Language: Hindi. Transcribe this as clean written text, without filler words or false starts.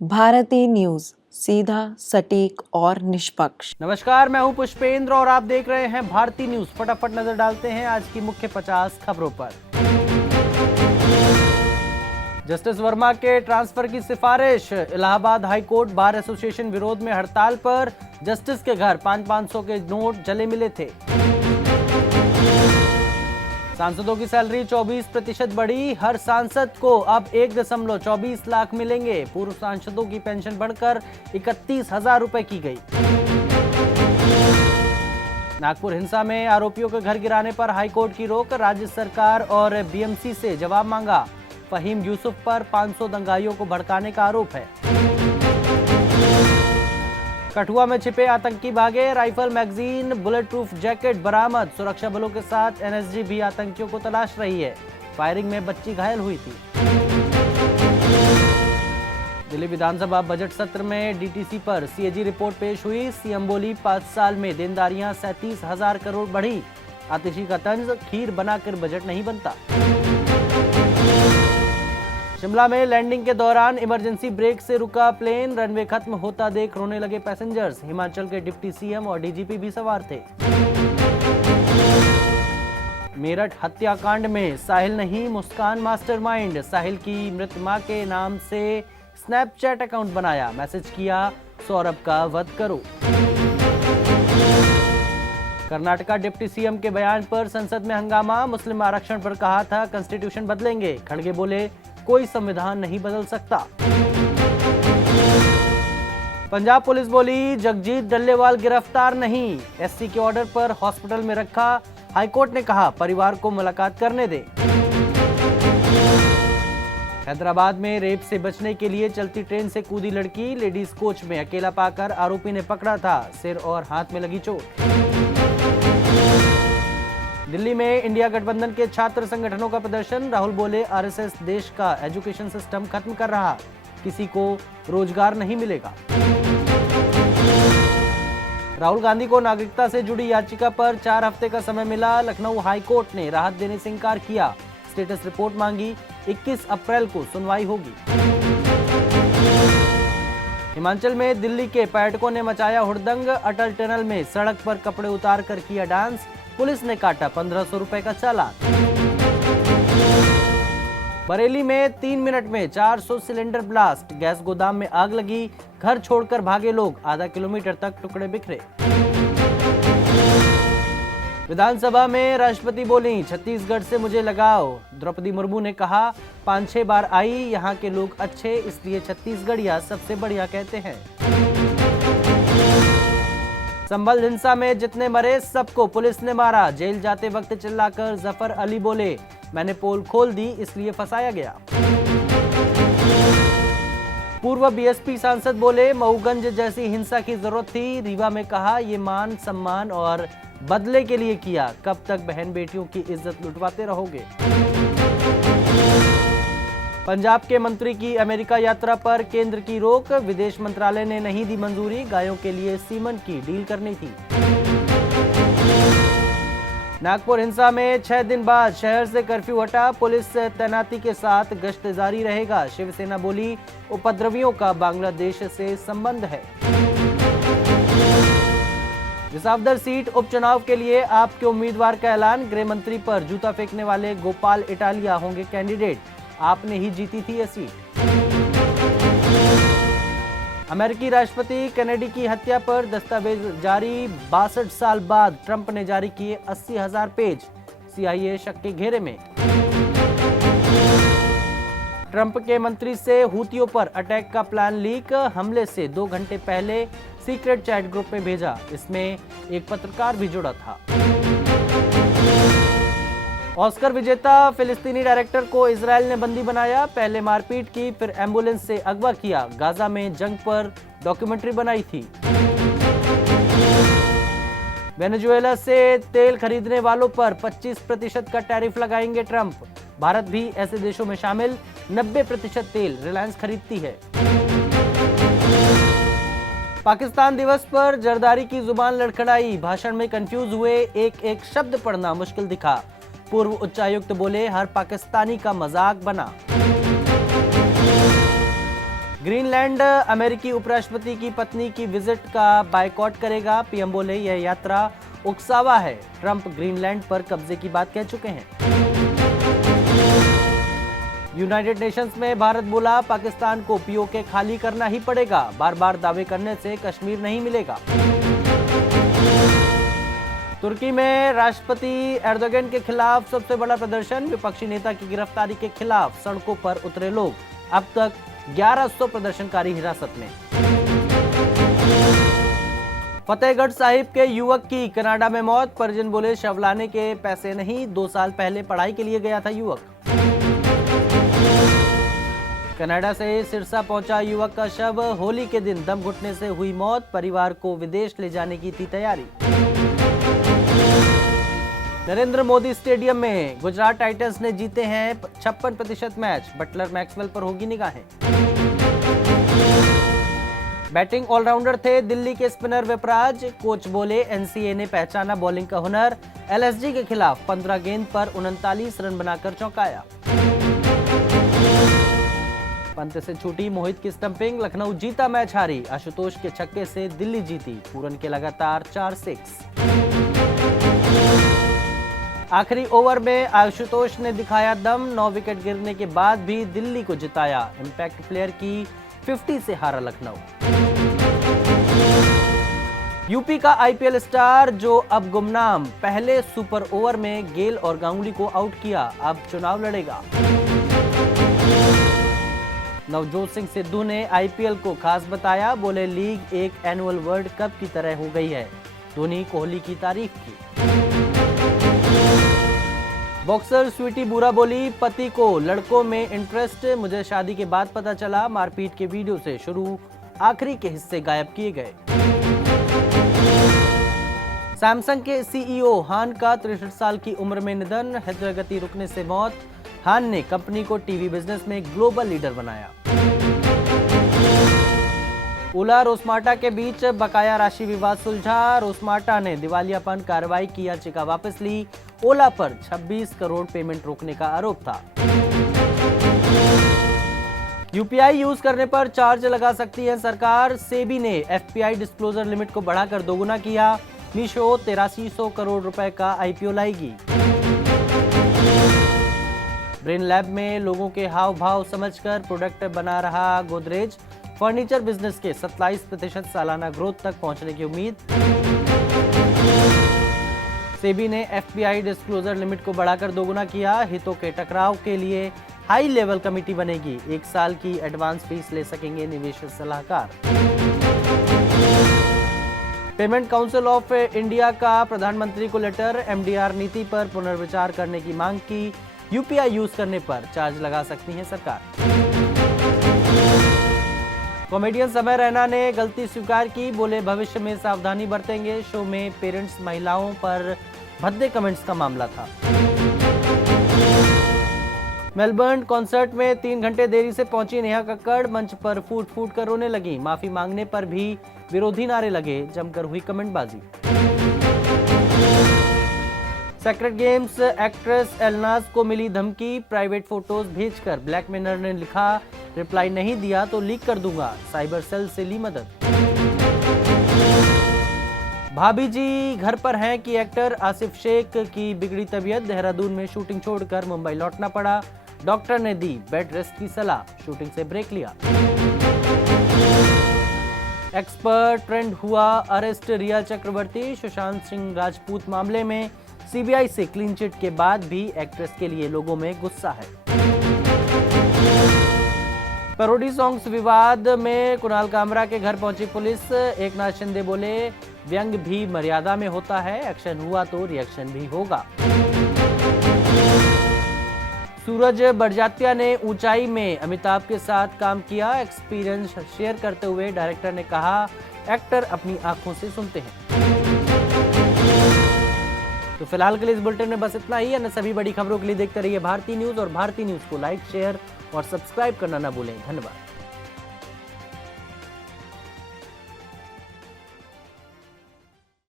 भारती न्यूज, सीधा, सटीक और निष्पक्ष। नमस्कार, मैं हूं पुष्पेंद्र और आप देख रहे हैं भारती न्यूज। फटाफट नजर डालते हैं आज की मुख्य 50 खबरों पर। जस्टिस वर्मा के ट्रांसफर की सिफारिश। इलाहाबाद हाईकोर्ट बार एसोसिएशन विरोध में हड़ताल पर। जस्टिस के घर 500 के नोट जले मिले थे। सांसदों की सैलरी 24% बढ़ी। हर सांसद को अब 1.24 लाख मिलेंगे। पूर्व सांसदों की पेंशन बढ़कर 31,000 रुपए की गई। नागपुर हिंसा में आरोपियों के घर गिराने पर हाईकोर्ट की रोक। राज्य सरकार और बीएमसी से जवाब मांगा। फहीम यूसुफ पर 500 दंगाइयों को भड़काने का आरोप है। कठुआ में छिपे आतंकी भागे। Rifle, magazine, bullet proof jacket बरामद। सुरक्षा बलों के साथ एनएसजी भी आतंकियों को तलाश रही है। फायरिंग में बच्ची घायल हुई थी। दिल्ली विधानसभा बजट सत्र में डीटीसी पर सीएजी रिपोर्ट पेश हुई। सीएम बोली 5 साल में देनदारियां 37,000 करोड़ बढ़ी। आतिशी का तंज, खीर बनाकर बजट नहीं बनता। शिमला में लैंडिंग के दौरान इमरजेंसी ब्रेक से रुका प्लेन। रनवे खत्म होता देख रोने लगे पैसेंजर्स। हिमाचल के डिप्टी सीएम और डीजीपी भी सवार थे। मेरठ हत्याकांड में साहिल नहीं, मुस्कान मास्टरमाइंड। साहिल की मृत मां के नाम से स्नैपचैट अकाउंट बनाया। मैसेज किया, सौरभ का वध करो। कर्नाटका डिप्टी सीएम के बयान पर संसद में हंगामा। मुस्लिम आरक्षण पर कहा था कॉन्स्टिट्यूशन बदलेंगे। खड़गे बोले कोई संविधान नहीं बदल सकता। पंजाब पुलिस बोली जगजीत डल्लेवाल गिरफ्तार नहीं। एससी के ऑर्डर पर हॉस्पिटल में रखा। हाईकोर्ट ने कहा परिवार को मुलाकात करने दे। हैदराबाद में रेप से बचने के लिए चलती ट्रेन से कूदी लड़की। लेडीज कोच में अकेला पाकर आरोपी ने पकड़ा था। सिर और हाथ में लगी चोट। दिल्ली में इंडिया गठबंधन के छात्र संगठनों का प्रदर्शन। राहुल बोले आरएसएस देश का एजुकेशन सिस्टम खत्म कर रहा, किसी को रोजगार नहीं मिलेगा। राहुल गांधी को नागरिकता से जुड़ी याचिका पर 4 हफ्ते का समय मिला। लखनऊ हाईकोर्ट ने राहत देने से इनकार किया। स्टेटस रिपोर्ट मांगी। 21 अप्रैल को सुनवाई होगी। हिमाचल में दिल्ली के पर्यटकों ने मचाया हुड़दंग। अटल टनल में सड़क पर कपड़े उतार कर किया डांस। पुलिस ने काटा 1500 रुपए का चालान। बरेली में 3 मिनट में 400 सिलेंडर ब्लास्ट। गैस गोदाम में आग लगी। घर छोड़कर भागे लोग। आधा किलोमीटर तक टुकड़े बिखरे। विधानसभा में राष्ट्रपति बोली छत्तीसगढ़ से मुझे लगाव। द्रौपदी मुर्मू ने कहा 5-6 बार आई, यहाँ के लोग अच्छे, इसलिए छत्तीसगढ़िया सबसे बढ़िया कहते हैं। संभल हिंसा में जितने मरे सबको पुलिस ने मारा। जेल जाते वक्त चिल्लाकर जफर अली बोले मैंने पोल खोल दी इसलिए फंसाया गया। पूर्व बीएसपी सांसद बोले मऊगंज जैसी हिंसा की जरूरत थी। रीवा में कहा ये मान सम्मान और बदले के लिए किया। कब तक बहन बेटियों की इज्जत लुटवाते रहोगे। पंजाब के मंत्री की अमेरिका यात्रा पर केंद्र की रोक। विदेश मंत्रालय ने नहीं दी मंजूरी। गायों के लिए सीमन की डील करनी थी। नागपुर हिंसा में 6 दिन बाद शहर से कर्फ्यू हटा। पुलिस तैनाती के साथ गश्त जारी रहेगा। शिवसेना बोली उपद्रवियों का बांग्लादेश से संबंध है। विसावदर सीट उपचुनाव के लिए आपके उम्मीदवार का ऐलान। गृह मंत्री पर जूता फेंकने वाले गोपाल इटालिया होंगे कैंडिडेट। आपने ही जीती थी ये सीट। अमेरिकी राष्ट्रपति केनेडी की हत्या पर दस्तावेज जारी। 62 साल बाद ट्रंप ने जारी किए 80,000 पेज। सीआईए शक के घेरे में। ट्रंप के मंत्री से हूतियों पर अटैक का प्लान लीक। हमले से 2 घंटे पहले सीक्रेट चैट ग्रुप में भेजा। इसमें एक पत्रकार भी जुड़ा था। ऑस्कर विजेता फिलिस्तीनी डायरेक्टर को इजरायल ने बंदी बनाया। पहले मारपीट की, फिर एम्बुलेंस से अगवा किया। गाजा में जंग पर डॉक्यूमेंट्री बनाई थी। वेनेजुएला से तेल खरीदने वालों पर 25% का टैरिफ लगाएंगे ट्रंप। भारत भी ऐसे देशों में शामिल। 90% तेल रिलायंस खरीदती है। पाकिस्तान दिवस पर जरदारी की जुबान लड़खड़ाई। भाषण में कंफ्यूज हुए। एक शब्द पढ़ना मुश्किल दिखा। पूर्व उच्चायुक्त बोले हर पाकिस्तानी का मजाक बना। ग्रीनलैंड अमेरिकी उपराष्ट्रपति की पत्नी की विजिट का बायकॉट करेगा। पीएम बोले यह यात्रा उकसावा है। ट्रंप ग्रीनलैंड पर कब्जे की बात कह चुके हैं। यूनाइटेड नेशंस में भारत बोला पाकिस्तान को पीओके खाली करना ही पड़ेगा। बार बार दावे करने से कश्मीर नहीं मिलेगा। तुर्की में राष्ट्रपति एर्दोगन के खिलाफ सबसे बड़ा प्रदर्शन। विपक्षी नेता की गिरफ्तारी के खिलाफ सड़कों पर उतरे लोग। अब तक 1100 प्रदर्शनकारी हिरासत में। फतेहगढ़ साहिब के युवक की कनाडा में मौत। परिजन बोले शव लाने के पैसे नहीं, 2 साल पहले पढ़ाई के लिए गया था युवक। कनाडा से सिरसा पहुंचा युवक का शव। होली के दिन दम घुटने से हुई मौत। परिवार को विदेश ले जाने की थी तैयारी। नरेंद्र मोदी स्टेडियम में गुजरात टाइटंस ने जीते हैं 56% मैच। बटलर मैक्सवेल पर होगी निगाहें। बैटिंग ऑलराउंडर थे दिल्ली के स्पिनर विपराज। कोच बोले एनसीए ने पहचाना बॉलिंग का हुनर। एलएसजी के खिलाफ 15 गेंद पर 39 रन बनाकर चौंकाया। पंत से छूटी मोहित की स्टंपिंग। लखनऊ जीता मैच हारी। आशुतोष के छक्के से दिल्ली जीती। पूरन के लगातार 4 6। आखिरी ओवर में आशुतोष ने दिखाया दम। 9 विकेट गिरने के बाद भी दिल्ली को जिताया। इंपैक्ट प्लेयर की 50 से हारा लखनऊ। यूपी का आईपीएल स्टार जो अब गुमनाम। पहले सुपर ओवर में गेल और गांगुली को आउट किया। अब चुनाव लड़ेगा। नवजोत सिंह सिद्धू ने आईपीएल को खास बताया। बोले लीग एक एनुअल वर्ल्ड कप की तरह हो गई है। धोनी कोहली की तारीफ की। बॉक्सर स्वीटी बुरा बोली पति को लड़कों में इंटरेस्ट। मुझे शादी के बाद पता चला। मारपीट के वीडियो से शुरू आखिरी के हिस्से गायब किए गए। सैमसंग के सीईओ हान का 63 साल की उम्र में निधन। हृदय गति रुकने से मौत। हान ने कंपनी को टीवी बिजनेस में ग्लोबल लीडर बनाया। ओला रोस्मार्टा के बीच बकाया राशि विवाद सुलझा। रोस्मार्टा ने दिवालियापन कार्रवाई की याचिका वापस ली। ओला पर 26 करोड़ पेमेंट रोकने का आरोप था। यूपीआई यूज करने पर चार्ज लगा सकती है सरकार। सेबी ने एफपीआई डिस्क्लोजर लिमिट को बढ़ाकर दोगुना किया। मीशो 8300 करोड़ रुपए का आईपीओ लाएगी। ब्रेन लैब में लोगों के हाव भाव समझकर प्रोडक्ट बना रहा गोदरेज। फर्नीचर बिजनेस के 27% सालाना ग्रोथ तक पहुंचने की उम्मीद। सेबी ने एफपीआई डिस्क्लोजर लिमिट को बढ़ाकर दोगुना किया। हितों के टकराव के लिए हाई लेवल कमेटी बनेगी। 1 साल की एडवांस फीस ले सकेंगे निवेश सलाहकार। पेमेंट काउंसिल ऑफ इंडिया का प्रधानमंत्री को लेटर। एमडीआर नीति पर पुनर्विचार करने की मांग की। यूपीआई यूज करने पर चार्ज लगा सकती है सरकार। कॉमेडियन समय रैना ने गलती स्वीकार की। बोले भविष्य में सावधानी बरतेंगे। शो में पेरेंट्स महिलाओं पर भद्दे कमेंट्स का मामला था। मेलबर्न कॉन्सर्ट में 3 घंटे देरी से पहुंची नेहा कक्कड़। मंच पर फूट फूट कर रोने लगी। माफी मांगने पर भी विरोधी नारे लगे। जमकर हुई कमेंटबाजी। सेक्रेट गेम्स एक्ट्रेस एलनाज को मिली धमकी। प्राइवेट फोटोज भेजकर ब्लैकमेलर ने लिखा रिप्लाई नहीं दिया तो लीक कर दूंगा। साइबर सेल से ली मदद। भाभी जी घर पर हैं कि एक्टर आसिफ शेख की बिगड़ी तबीयत। देहरादून में शूटिंग छोड़कर मुंबई लौटना पड़ा। डॉक्टर ने दी बेड रेस्ट की सलाह। शूटिंग से ब्रेक लिया। एक्सपर्ट ट्रेंड हुआ अरेस्ट रिया चक्रवर्ती। सुशांत सिंह राजपूत मामले में सीबीआई से क्लीन चिट के बाद भी एक्ट्रेस के लिए लोगों में गुस्सा है। पैरोडी सॉन्ग्स विवाद में कुणाल कामरा के घर पहुंची पुलिस। एकनाथ शिंदे बोले व्यंग भी मर्यादा में होता है। एक्शन हुआ तो रिएक्शन भी होगा। सूरज बड़जात्या ने ऊंचाई में अमिताभ के साथ काम किया। एक्सपीरियंस शेयर करते हुए डायरेक्टर ने कहा एक्टर अपनी आंखों से सुनते हैं। तो फिलहाल के लिए इस बुलेटिन में बस इतना ही। अन्य सभी बड़ी खबरों के लिए देखते रहिए भारती न्यूज और भारती न्यूज को लाइक शेयर और सब्सक्राइब करना ना भूलें। धन्यवाद।